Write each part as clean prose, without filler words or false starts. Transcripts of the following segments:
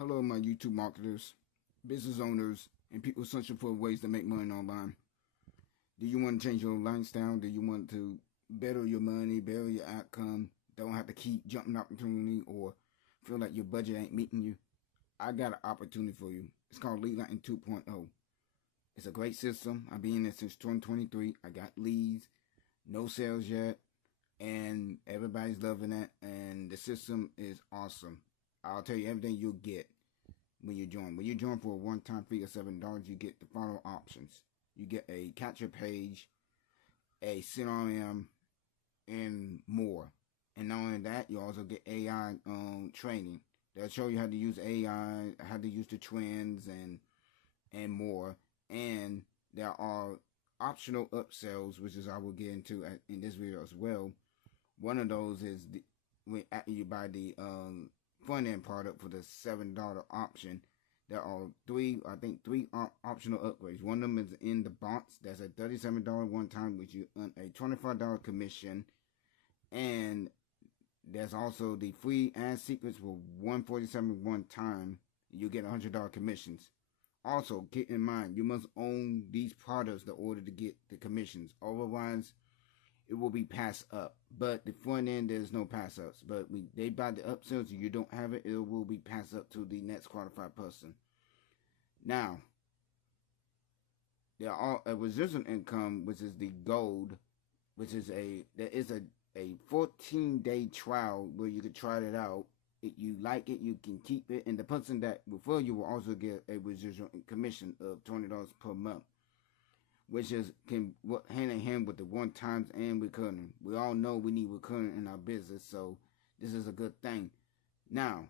Hello, my YouTube marketers, business owners, and people searching for ways to make money online. Do you want to change your lifestyle? Do you want to better your money, better your outcome? Don't have to keep jumping opportunity or feel like your budget ain't meeting you? I got an opportunity for you. It's called Lead Lightning 2.0. It's a great system. I've been in it since 2023. I got leads, no sales yet, and everybody's loving it. And the system is awesome. I'll tell you everything you'll get when you join. When you join for a one-time fee of $7, you get the following options. You get a capture page, a CRM, and more. And not only that, you also get AI training. They'll show you how to use AI, how to use the trends, and more. And there are optional upsells, which is I will get into in this video as well. One of those is when after you buy the front end product for the $7 option, there are three optional upgrades. One of them is in the box. That's a $37 one time, which you earn a $25 commission, and there's also the free ad secrets for $147 one time. You get $100 commissions. Also, keep in mind you must own these products in order to get the commissions. Otherwise, it will be passed up. But the front end, there's no pass ups. But they buy the upsells, if you don't have it, it will be passed up to the next qualified person. Now, there are a residual income, which is the gold, which is a 14-day trial where you can try it out. If you like it, you can keep it, and the person that refer you will also get a residual commission of $20 per month, which can work hand in hand with the one times and recurring. We all know we need recurring in our business, so this is a good thing. Now,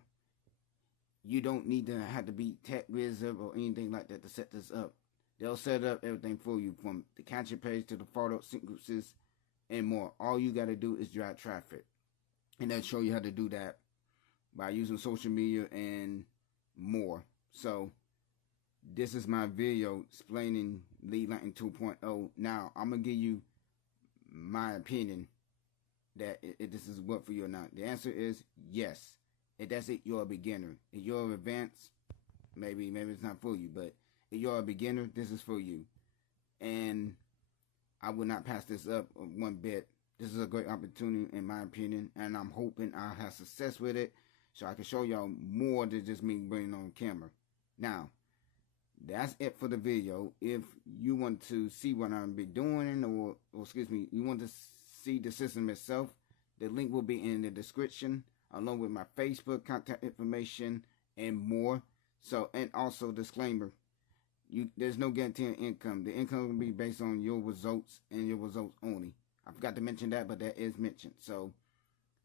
you don't need to have to be tech wizard or anything like that to set this up. They'll set up everything for you, from the capture page to the photo sequences and more. All you got to do is drive traffic, and they'll show you how to do that by using social media and more. So this is my video explaining Lead Lightning 2.0. Now, I'm going to give you my opinion that if this is what for you or not. The answer is yes. If that's it, you're a beginner. If you're advanced, maybe it's not for you. But if you're a beginner, this is for you. And I will not pass this up one bit. This is a great opportunity in my opinion. And I'm hoping I'll have success with it, so I can show y'all more than just me bringing on camera. Now, that's it for the video. If you want to see what I'm be doing, or excuse me, you want to see the system itself, the link will be in the description, along with my Facebook contact information and more. So, and also disclaimer, there's no guarantee of income. The income will be based on your results and your results only. I forgot to mention that, but that is mentioned. So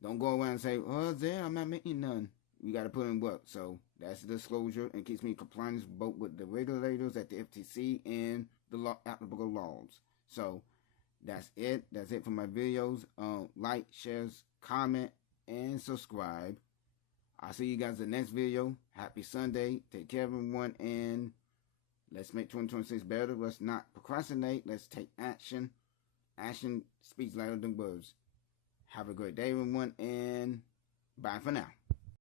don't go around and say, oh, I'm not making none. You got to put in work. So that's the disclosure, and keeps me in compliance both with the regulators at the FTC and the applicable laws. So that's it. That's it for my videos. Like, share, comment, and subscribe. I'll see you guys in the next video. Happy Sunday. Take care, everyone, and let's make 2026 better. Let's not procrastinate. Let's take action. Action speaks louder than words. Have a great day, everyone, and bye for now.